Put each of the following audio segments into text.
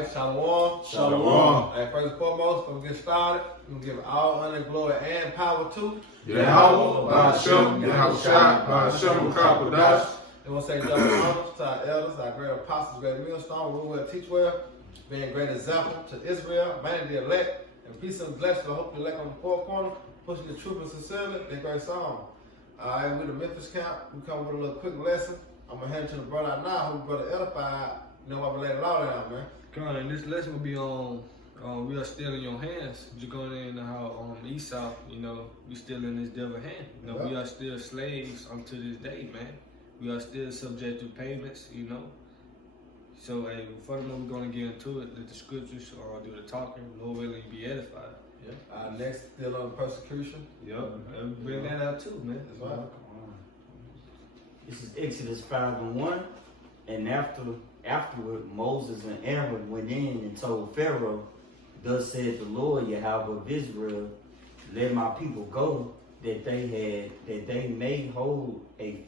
Alright, Shalom. Shalom. Hey, first and foremost, before we get started, we're going to give all honor, glory, and power to Yahweh, Ba'ashem, Yahushua, Ba'ashem, Kapodash. And we'll say double honors to our elders, our great apostles, great millstone, rule well, teach well, being a great example to Israel, man the elect, and peace and blessing to hope the elect on the four corner, pushing the truth and sincerely, they great song. Alright, we're the Memphis camp. We come with a little quick lesson. I'm going to hand it to the brother out now, who brother edified. You know why we laid it all down, man. Come on, and this lesson will be on, we are still in your hands. You're going into how Esau, we still in his devil's hand. We are still slaves unto this day, man. We are still subject to payments, So, hey, furthermore, we're going to get into it. Let the scriptures do the talking. Lord willing, be edified. Yeah. Next, still on persecution. And bring that out too, man. That's right. This is Exodus 5:1. And afterward, Moses and Aaron went in and told Pharaoh, "Thus said the Lord Yahweh of Israel, let my people go, that they may hold a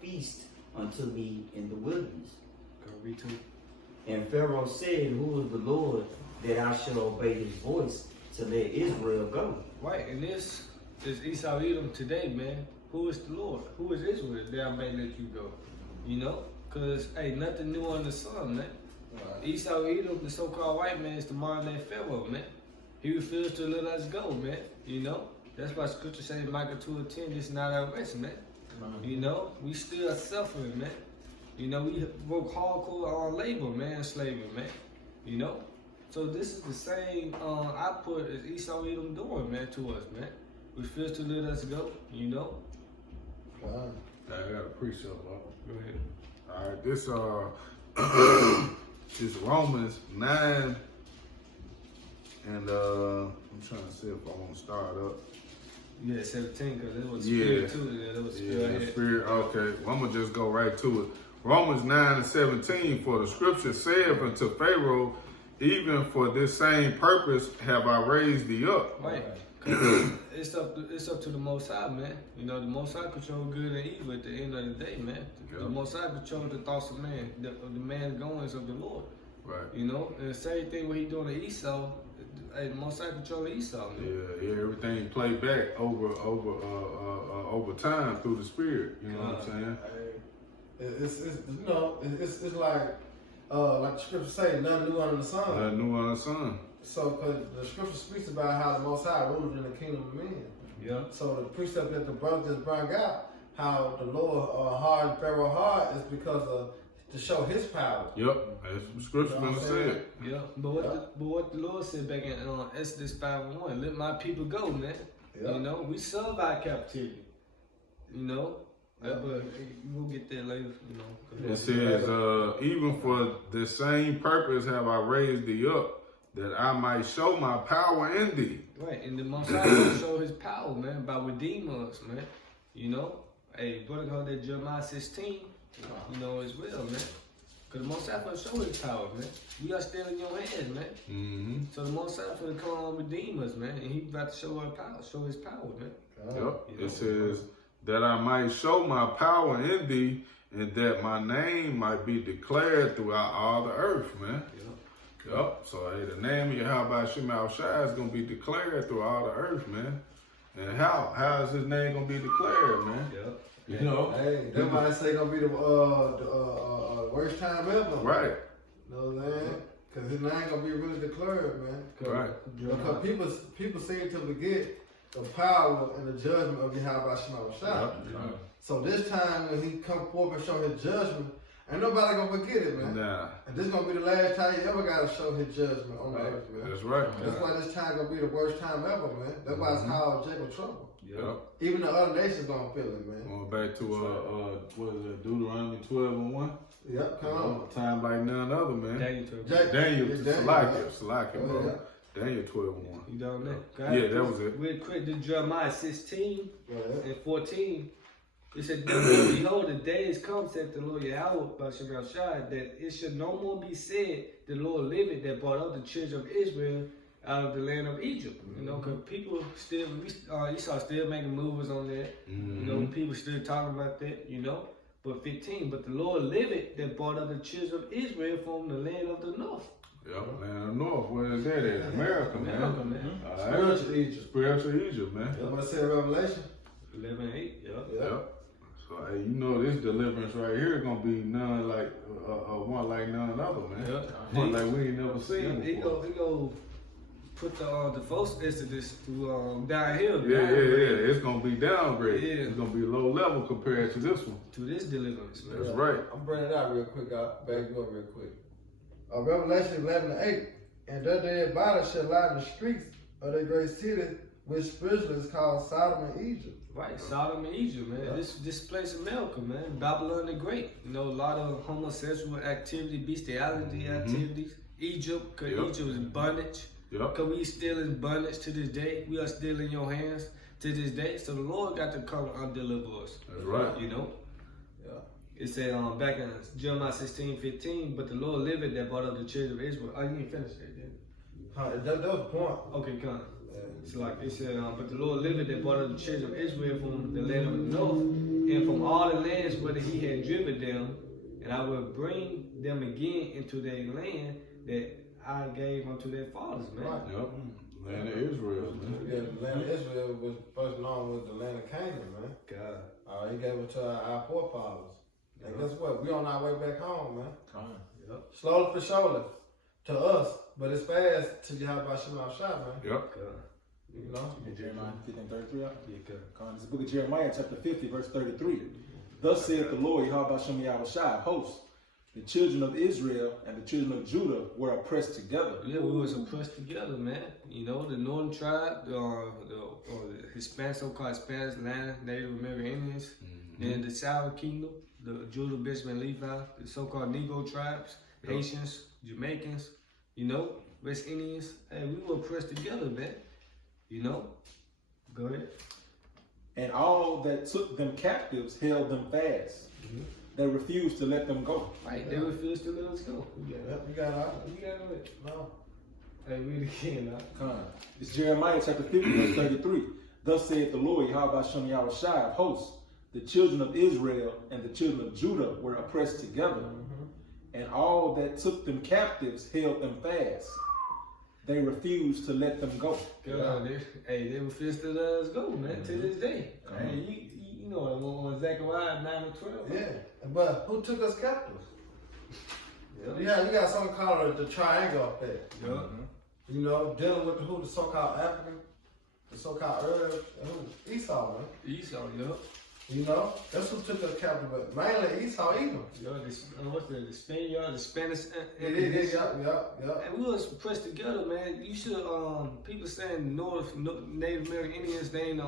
feast unto me in the wilderness." Go read to it. And Pharaoh said, "Who is the Lord that I shall obey his voice to let Israel go?" Right, and this is Esau Edom today, man. Who is the Lord? Who is Israel that I may let you go? Because, hey, nothing new under the sun, man. Right. Esau Edom, the so-called white man, is the modern day Pharaoh, man. He refused to let us go, man. That's why scripture says Micah 2:10, this is not our rest, man. We still suffering, man. We work hardcore on labor, man, slavery, man. So this is the same output as Esau Edom doing, man, to us, man. Refuse to let us go, Wow. I got a precept, bro. Go ahead. All right, this is Romans 9, and I'm trying to see if I want to start up. Yeah, 17, because it was spirit too. Yeah, that was spirit. Yeah, spirit. Okay, well, I'm gonna just go right to it. Romans 9:17. For the scripture saith unto Pharaoh, even for this same purpose have I raised thee up. Right. It's up to the Most High, man. The Most High control good and evil at the end of the day, man. Yeah. The Most High control the thoughts of man, the man goings of the Lord. Right. And the same thing what he doing to Esau, the Most High control Esau, man. Yeah, everything played back over time through the spirit. You know what I'm saying? It's like the scripture say, nothing new under the sun. Nothing new under the sun. So, because the scripture speaks about how the Most High rules in the kingdom of men. Yeah. So the precept that the brother just brought out, how the Lord hardened Pharaoh heart, is because to show His power. Yep, that's what scripture gonna say. Yeah, but what the Lord said back in Exodus 5:1, let my people go, man. Yeah. We survived captivity. But we'll get there later. It says, even for the same purpose have I raised thee up, that I might show my power in thee. Right, and the Most High will show His power, man, by redeeming us, man. Hey, brother, called that Jeremiah 16, as well, man. Because the Most High will show His power, man. We are still in your hands, man. Mm-hmm. So the Most High will come and redeem us, man, and He about to show His power, man. Yep. It says that I might show my power in thee, and that my name might be declared throughout all the earth, man. Yep. So hey, the name of Yahweh Shema Shai is gonna be declared through all the earth, man. And how is His name gonna be declared, man? Yep. Hey, that might say gonna be the worst time ever. Right. You know what I'm saying? Because His name gonna be really declared, man. Right. Because people seem to forget the power and the judgment of Yahweh Shema Shai. Yep. So this time when He come forth and show His judgment, ain't nobody gonna forget it, man. Nah. And this gonna be the last time you ever gotta show His judgment on the earth, man. That's right. That's why this time gonna be the worst time ever, man. That's why it's called Jacob trouble. Yep. Even the other nations gonna feel it, man. Going back to what is it, Deuteronomy 12:1? Yep, come on. Time like none other, man. Daniel, Salakia, Daniel 12:1. you done that? Yeah, that was it. Real quick, this Jeremiah 16 Right. and 14. It said, behold, the days come, said the Lord Yahweh, by Shema Shai, that it should no more be said, the Lord liveth, that brought up the children of Israel out of the land of Egypt. Because people still, Esau still making moves on that. Mm-hmm. People still talking about that, But 15, but the Lord liveth, that brought up the children of Israel from the land of the north. Yep, land of the North. Where is that at? America, man. America, man. All right. Spiritual Egypt. Spiritual Egypt, man. That's what it said in Revelation. 11:8. Yeah. Yep. So hey, you know this deliverance right here gonna be none like one like none other, man. Yeah. One like we ain't never seen He before. go put the first Exodus to downhill. Yeah. It's gonna be downgraded. Yeah. It's gonna be low level compared to this one. To this deliverance, man. That's right. I'm bringing it out real quick. I'll back you up real quick. Revelation 11:8. And their dead bodies shall lie in the streets of their great city, which spiritually is called Sodom and Egypt. Right, Sodom and Egypt, man. Yeah. This place America, man. Babylon the Great. You know, a lot of homosexual activity, bestiality activities. Egypt, because Yep. Egypt is bondage. Yep. Because we still in bondage to this day. We are still in your hands to this day. So the Lord got to come and deliver us. That's right. You know? Yeah. It said back in Jeremiah 16:15, but the Lord liveth that brought up the children of Israel. Oh, you didn't finish that, did you? That was the point. Okay, come. It's like it said, but the Lord liveth that brought up the children of Israel from the land of the north, and from all the lands where he had driven them, and I will bring them again into their land that I gave unto their fathers, man. Right. Yep. Land of Israel, man. Yeah, the land of Israel was first known as the land of Canaan, man. God. He gave it to our forefathers. And guess what? We on our way back home, man. Yep. Slowly but surely. To us. But it's fast to Yahweh Shema Shah, man. Yep. God. You know? Jeremiah 15:33. Yeah, God. This is the book of Jeremiah, chapter 50, verse 33. Thus saith the Lord, Yahweh Shem Yahushua, hosts, the children of Israel and the children of Judah were oppressed together. Yeah, we was oppressed together, man. You know, the northern tribe, the Hispanic, so-called Hispanic land, Native American Indians, and the southern kingdom, the Judah, Benjamin, Levi, the so-called Negro tribes, Haitians, Jamaicans, you know, West Indians. Hey, we were oppressed together, man. You know? Go ahead. And all that took them captives held them fast. They refused to let them go. Right, they refused to let us go. We got Yep, you got it. We got it. No. Hey, read it again, now. It's Jeremiah chapter 50, verse 33. Thus saith the Lord, Yahweh Shem Yahushua of hosts, the children of Israel and the children of Judah were oppressed together. And all that took them captives held them fast. They refused to let them go. God, they refused to let us go, man, to this day. Hey, you know on Zechariah 9:12. Yeah. But who took us captives? Yeah. Yeah, you got something called the triangle effect. Yeah. You know, dealing with the so-called African, the so-called Arab, Esau, man. Esau, yeah. You know, that's who took us captive. But mainly Esau, Edom. Yeah, what's that? The Spaniard, the Spanish. Yeah. And we was pressed together, man. You should, people saying Native American Indians, they ain't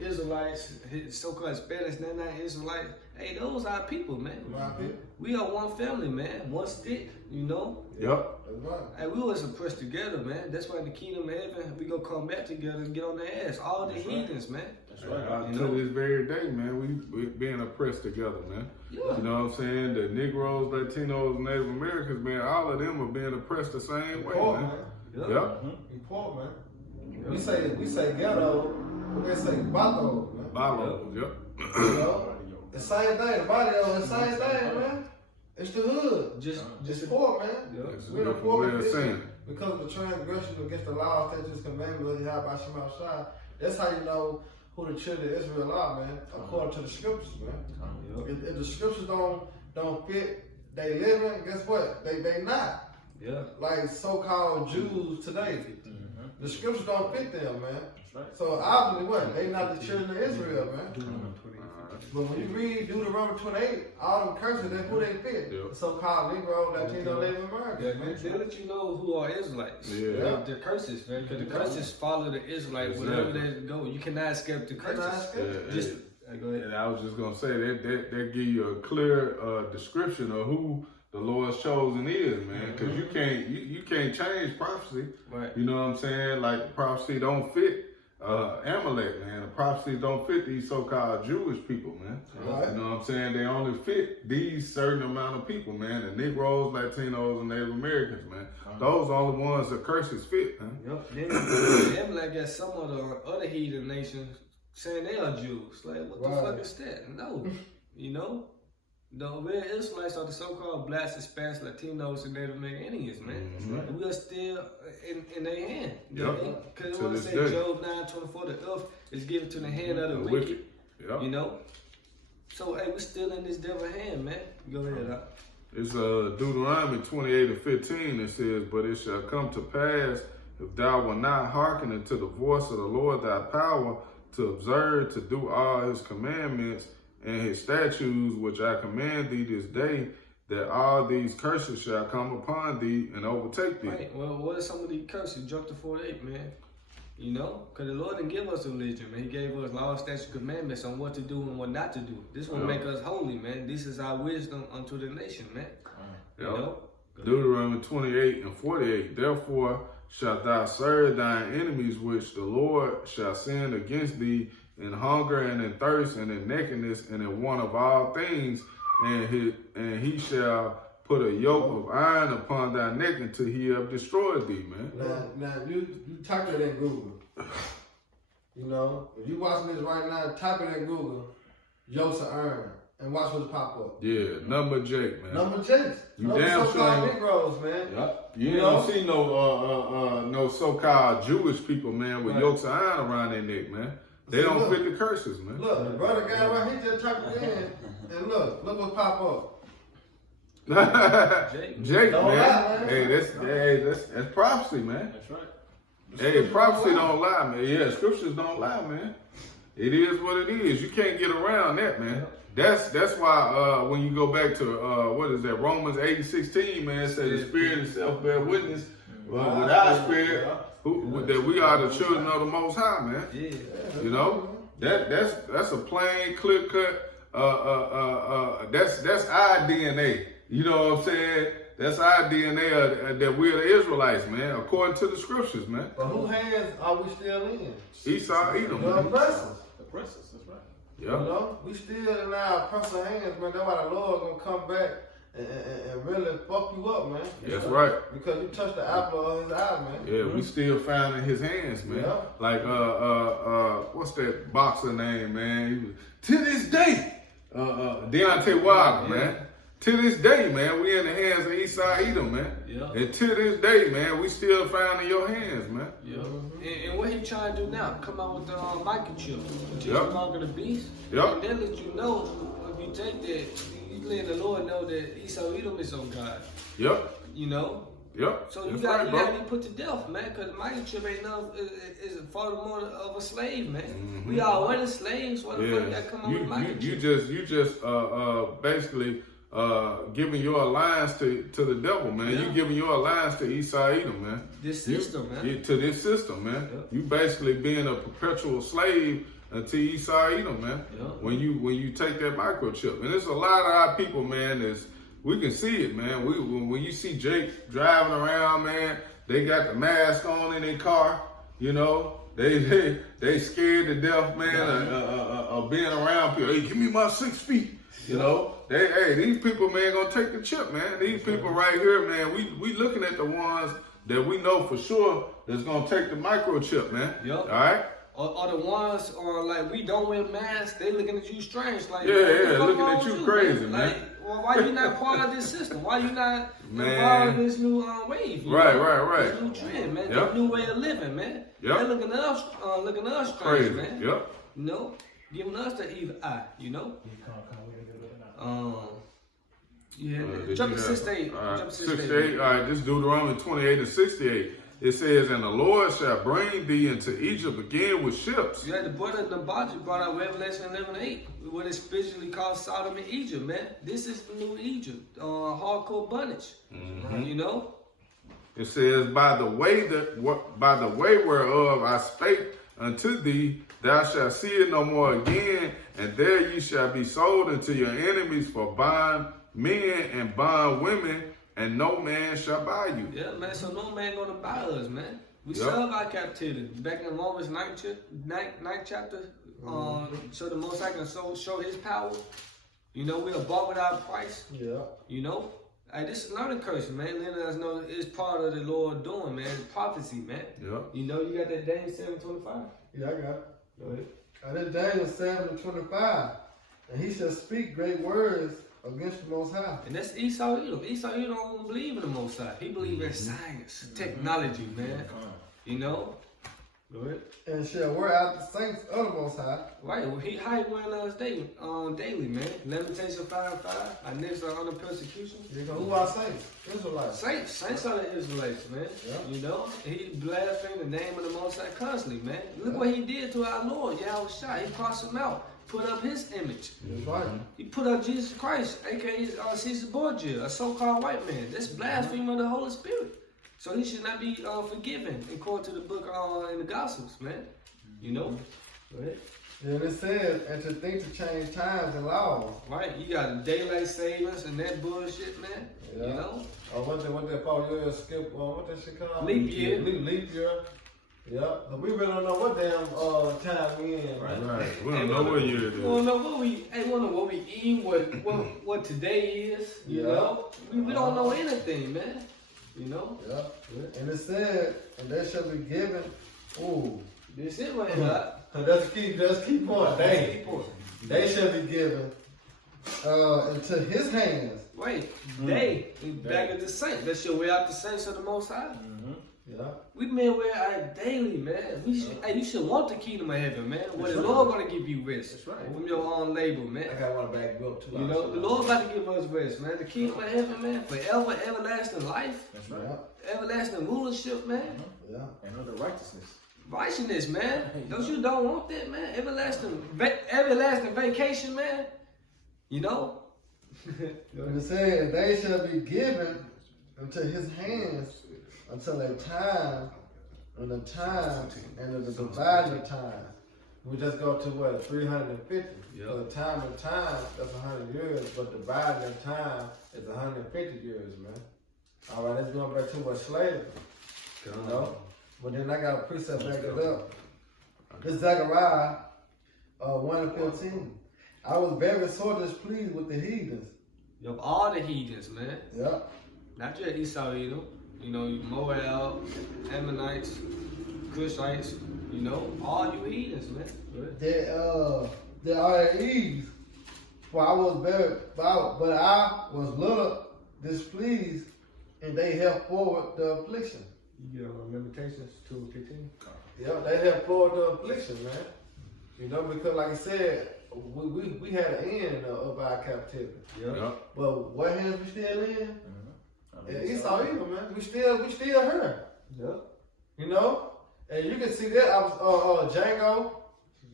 Israelites, so-called Spanish, they're not Israelites. Hey, those are people, man. Right, people. We are one family, man. One stick, you know? Yep. That's right. Hey, we was pressed together, man. That's why in the kingdom of heaven, we gonna come back together and get on their ass. All the heathens, man. That's right. To You know? this very day, man, we being oppressed together, man. Yeah. You know what I'm saying? The Negroes, Latinos, Native Americans, man, all of them are being oppressed the same way, Poor, man. man. Yep. We poor, man. We say ghetto, we say bato, man. Balos, yep. You know? The same thing, the barrio, the same thing, man. It's the hood. Just It's poor, man. Yeah. It's a We're in a different poor way of condition saying it. because of the transgression against the law, statutes, commandments of Yahweh Shema Shai. That's how you know who the children of Israel are, man, according to the scriptures, man. If the scriptures don't fit they living, guess what? They not. Yeah. Like so-called Jews today. The scriptures don't fit them, man. That's right. So obviously what? They not the children of Israel, man. Deuteronomy 28. But when you read Deuteronomy 28, all them curses, that's who they fit. Yep. The so-called Negro, Latino, Native Yeah, Americans, they man. let you know who are Israelites. Yeah. The curses, man. Because the curses follow the Israelites wherever they go. You cannot escape the They're not curses. scared. Yeah, Just go ahead. And I was just gonna say that give you a clear description of who the Lord's chosen is, man. Because you can't change prophecy. Right. You know what I'm saying? Like prophecy don't fit Amalek, man. The prophecies don't fit these so-called Jewish people, man. Right. You know what I'm saying? They only fit these certain amount of people, man. The Negroes, Latinos, and Native Americans, man. Those are the ones the curses fit, man. Yep. Then Amalek got some of the other heathen nations saying they are Jews. Like, what the Right. fuck is that? No. You know? The real Israelites are the so-called blacks, Hispanics, Latinos, and Native American Indians, man. Mhm. And we are still in their hand. Yep. Because To it want this to say day. Job 9:24, the earth is given to the hand of the The wicked. wicked. Yep. You know? So, hey, we still in this devil's hand, man. Go ahead, Doc. It's Deuteronomy 28:15. It says, "But it shall come to pass, if thou wilt not hearken unto the voice of the Lord thy power, to observe to do all his commandments and his statutes, which I command thee this day, that all these curses shall come upon thee and overtake thee." Right. Well, what are some of these curses? Jump to 48, man. You know? Because the Lord didn't give us a religion, man. He gave us laws, statutes, commandments on what to do and what not to do. This will make us holy, man. This is our wisdom unto the nation, man. You Yep. know? Deuteronomy 28:48. "Therefore shalt thou serve thine enemies, which the Lord shall send against thee in hunger and in thirst and in nakedness and in want of all things, and he shall put a yoke of iron upon thy neck until he have destroyed thee," man. Now you type that in Google. You know, if you watching this right now, type it in Google, yokes of iron, and watch what's pop up. Yeah, number Jake, man. Number Jakes. You No damn so-called sure ain't- Negroes, man. Yep. You You don't know? see no so-called Jewish people, man, with Right. yokes of iron around their neck, man. They See, don't look. fit the curses, man. Look, the brother guy right here just typed it in, and look what pop up. Jake, Don't man. lie, man. Hey, that's prophecy, man. That's right. Hey, prophecy don't lie, man. Yeah, scriptures don't lie, man. It is what it is. You can't get around that, man. That's why when you go back to what is that, Romans 8:16, man, it says the Spirit itself bear witness with our spirit that we are the children of the Most High, man. Yeah. You know, that's a plain, clear cut. That's our DNA. You know what I'm saying? That's our DNA that we're the Israelites, man, according to the scriptures, man. But whose hands are we still in? Esau, Edom, The man. oppressors. The princess, that's right. You Yeah. know, we still in our oppressor hands, man. That's why the Lord gonna come back and really fuck you up, man. That's right. Because you touched the apple of his eye, man. Yeah, we still found in his hands, man. Yeah. Like what's that boxer name, man? He was, to this day, Deontay Wilder, man. To this day, man, we in the hands of Esau Edom, man. Yeah. And to this day, man, we still found in your hands, man. Yeah. And what he trying to do now? Come out with the microchip. Which is Yep. no longer the beast. Yep. And then let you know, if you take that, you let the Lord know that Esau Edom is on God. Yep. You know? Yep. So you That's got right, you bro. got to be put to death, man, because the microchip ain't no is far more of a slave, man. Mhm. We already slaves. Why the fuck you Yeah. got to come out with microchip? You just basically giving your alliance to the devil, man. Yeah. You giving your alliance to Esau Edom, man. This system, man. To this system, man. Yeah. You basically being a perpetual slave to Esau Edom, man. Yeah. When you take that microchip, and there's a lot of our people, man. We can see it, man. When you see Jake driving around, man, they got the mask on in their car. You know, they scared to death, man, of being around people. Hey, give me my 6 feet. You know, these people, man, gonna take the chip, man. These people right here, man, we looking at the ones that we know for sure that's gonna take the microchip, man. Yup. All right. Or the ones like we don't wear masks, they looking at you strange, like Yeah, what the yeah, fuck looking wrong at you with crazy, man. Like, well, why you not part of this system? Why you not Man. part of this new wave? you Right, know? right. This new trend, man. Yep. This new way of living, man. Yep. They looking at us strange, Crazy. man. Yep. You know, giving us the evil eye. You know. Yeah. Did Jump you to have- 68. all right, Jump to 68. All right, this is Deuteronomy 28:68. It says, "And the Lord shall bring thee into Egypt again with ships." Yeah, the brother Nabaji brought out Revelation 11:8, what is spiritually called Sodom and Egypt, man. This is the new Egypt, hardcore bondage. Mm-hmm. You know? It says, by the way whereof I spake unto thee, thou shalt see it no more again, and there ye shall be sold unto your enemies for bond men and bond women, and no man shall buy you. Yeah, man, so no man gonna buy us, man. We Yep. serve our captivity. Back in Romans 9th chapter, so the Most High can show his power. You know, we are bought without price. Yeah. You know? Hey, this is not a curse, man. Letting us know it's part of the Lord doing, man. It's prophecy, man. Yep. You know, you got that Daniel 7:25? Yeah, I got it. Go ahead. That's Daniel 7:25. And he shall speak great words against the Most High. And that's Esau Edom. Esau Edom don't believe in the Most High. He believe in science, technology, man. You know? Go ahead. And shall wear out the saints of the Most High. Right, well, how he wearing us daily, man. Lamentation 5:5. Our next are under persecution. Who are saints? Israelites. Saints are the Israelites, man. Yeah. You know, he blasphemed the name of the Most High constantly, man. Look what he did to our Lord, Yahweh Shai. He crossed him out, put up his image. That's right. He put up Jesus Christ, aka Caesar Borgia, a so-called white man. That's blasphemy of the Holy Spirit. So he should not be forgiven according to the book in the Gospels, man. You know? Right? And it says, and to think to change times and laws. Right? You got daylight savings and that bullshit, man. Yeah. You know? What they call you skip? What that shit called? Leap year. Leap year. Yeah. So we really don't know what damn time we in. Right. We don't know what year it We don't is. know what we eat, what today is. You Yeah. know? We don't know anything, man. You know? Yeah. And it said, and they shall be given. Ooh. This is right here. Let's keep going. They shall be given into his hands. Wait, they back at the saint. That should wear out the saints of the Most High. Yeah. We men wear out daily, man. We should, hey, you should want the kingdom of heaven, man. Where the Lord gonna give you rest. That's right. From your own labor, man. I got one back up too. You know, the Lord about to give us rest, man. The kingdom of heaven, man. Forever, everlasting life. That's right. Yeah. Everlasting rulership, man. Yeah. And under righteousness. Righteousness, man. Don't want that, man. Everlasting vacation, man. You know? And it said, they shall be given into his hands until a time, and the time, and the dividing of time. We just go to what, 350? Yep. So the time and time, that's 100 years, but dividing of time is 150 years, man. All right, let's go back to what slavery. You know? But then I got a precept back it up. This Zechariah 1:15. I was very sore displeased with the heathens. Of all the heathens, man. Yeah. Not just Esau, Edom. You know, Moab, Ammonites, Cushites. You know, all you heathens, man. They are at ease. For I was very but I was little displeased, and they held forward the affliction. You get Lamentations 2:15. Yeah, they held forward the affliction, man. You know, because like I said, we had an end of our captivity. Yeah. But what hands we still in? Yeah, Esau Edom, man. We still here. Yeah. You know? And you can see that I was Django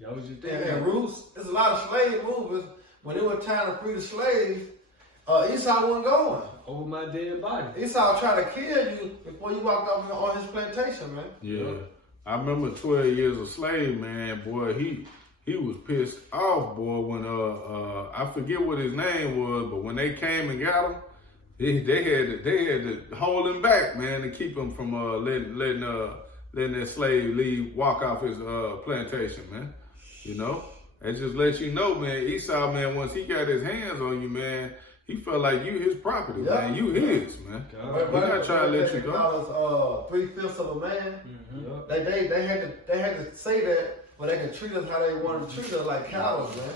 That was your thing. and Roots. There's a lot of slave movers. When it was time to free the slaves, Esau wasn't going. Over my dead body. Esau tried to kill you before you walked off on his plantation, man. Yeah. I remember 12 years a slave, man. Boy, he was pissed off, boy, when I forget what his name was, but when they came and got him, they had to hold him back, man, to keep him from letting that slave walk off his plantation, man. You know? That just lets you know, man, Esau, man, once he got his hands on you, man, he felt like you his property, Yeah. man. You his, man. But We're not trying to let you They go. call us 3/5 of a man. Yeah. They had to say that, but they can treat us how they want to treat us, like cowards, man.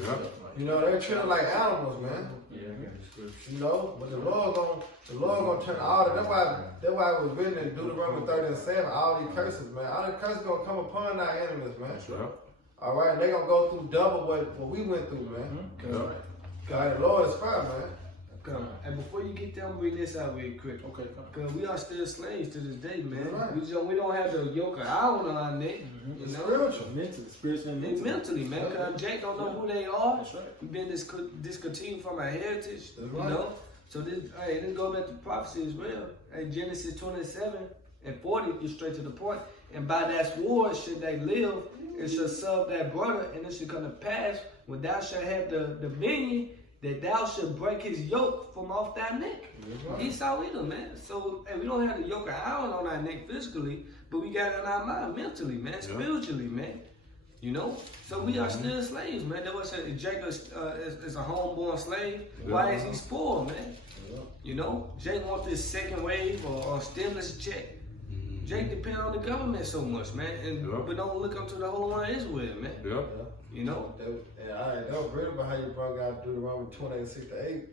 Yeah. You know, they treat us like animals, man. You know, but the Lord gonna turn all that. That's why it was written in Deuteronomy 30:7. All these curses, man. All the curses gonna come upon our enemies, man. Yeah. All right, they gonna go through double what we went through, man. Yeah. God, the Lord is fine, man. Come. And before you get down, bring this out real quick. Okay, come. Because we are still slaves to this day, man. Right. We don't have the yoke of iron on our neck. You It's know? spiritual. Mentally, spiritually, and And mentally. mentally, man. Because Jake don't know who they are. That's right. We've been discontinued from our heritage. That's You right. know? So this go back to prophecy as well. Hey, Genesis 27:40 is straight to the point. And by that sword should they live, it shall serve thy brother, and it shall come to pass when thou shalt have the dominion, that thou should break his yoke from off thy neck. Esau Edom, man. So we don't have the yoke of iron on our neck physically, but we got it in our mind mentally, man, spiritually, man. You know? So we are still slaves, man. That was Jacob is a homeborn slave. Why is he spoiled, man? You know? Jake wants this second wave or stimulus check. Jake depend on the government so much, man, and Yep. but don't look up to the whole one of Israel, man. Yep. You know. That was real about how you brought out Deuteronomy 28:6-8.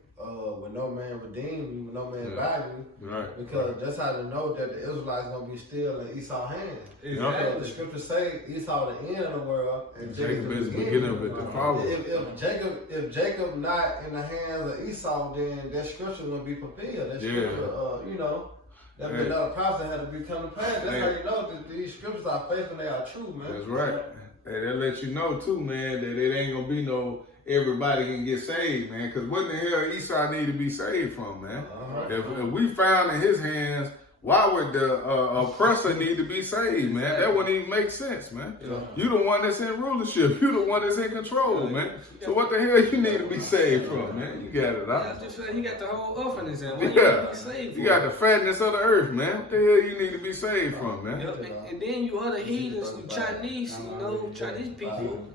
When no man redeemed you, when no man buy you, Right. because that's how to know that the Israelites gonna be still in Esau's hands. Because Exactly. the scriptures say Esau the end of the world and Jacob is the beginning of it to follow. If Jacob not in the hands of Esau, then that scripture will be fulfilled. That scripture, that Hey. another prophet had to become the past. That's Hey. how you know that these scriptures are faithful and they are true, man. That's right. Hey, that let you know too, man, that it ain't gonna be no everybody can get saved, man. Because what the hell Esau need to be saved from, man? If we found in his hands, why would the oppressor need to be saved, man? That wouldn't even make sense, man. You the one that's in rulership. You the one that's in control, man. So what the hell you need to be saved from, man? You got it, I huh? just feel he got the whole earth in his hand. What Yeah. you be saved You for? got the fatness of the earth, man. What the hell you need to be saved from, man? Yep. And then you other heathens, you Chinese, Chinese people,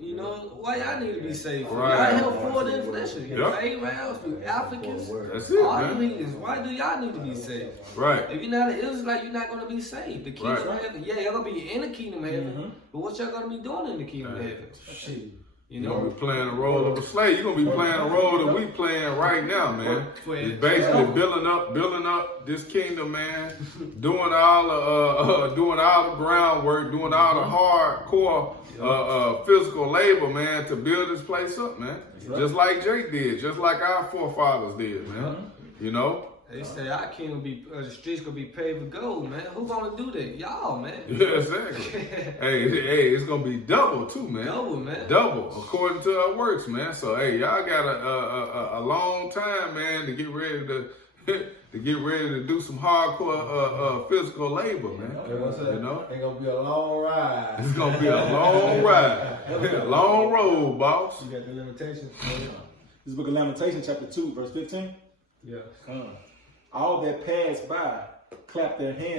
why y'all need to be saved for? Right. Y'all help forward the inflation. You Yep. Arabs, you Africans, That's it, all man. the heathens. Why do y'all need to be saved? Right. If you're not an Israelite, you're not going to be saved. The kingdom Right. of heaven, yeah, y'all going to be in the kingdom of heaven, but what y'all going to be doing in the kingdom of heaven? You You're gonna know? be playing the role of a slave. You're gonna be playing the role that we playing right now, man. It's basically building up this kingdom, man. Doing all the groundwork, doing all the hardcore physical labor, man, to build this place up, man. Just like Jake did, just like our forefathers did, man. You know. They say our kingdom the streets gonna be paved with gold, man. Who gonna do that? Y'all, man. Yeah, exactly. hey, it's gonna be double too, man. Double, man. Double, according to our works, man. So, hey, y'all got a long time, man, to get ready to do some hardcore physical labor, man. You know, It's gonna be a long ride. it's gonna be a long ride, a long road, boss. You got the limitations. This book of Lamentations, chapter 2, verse 15. Yeah. All that pass by clap their hands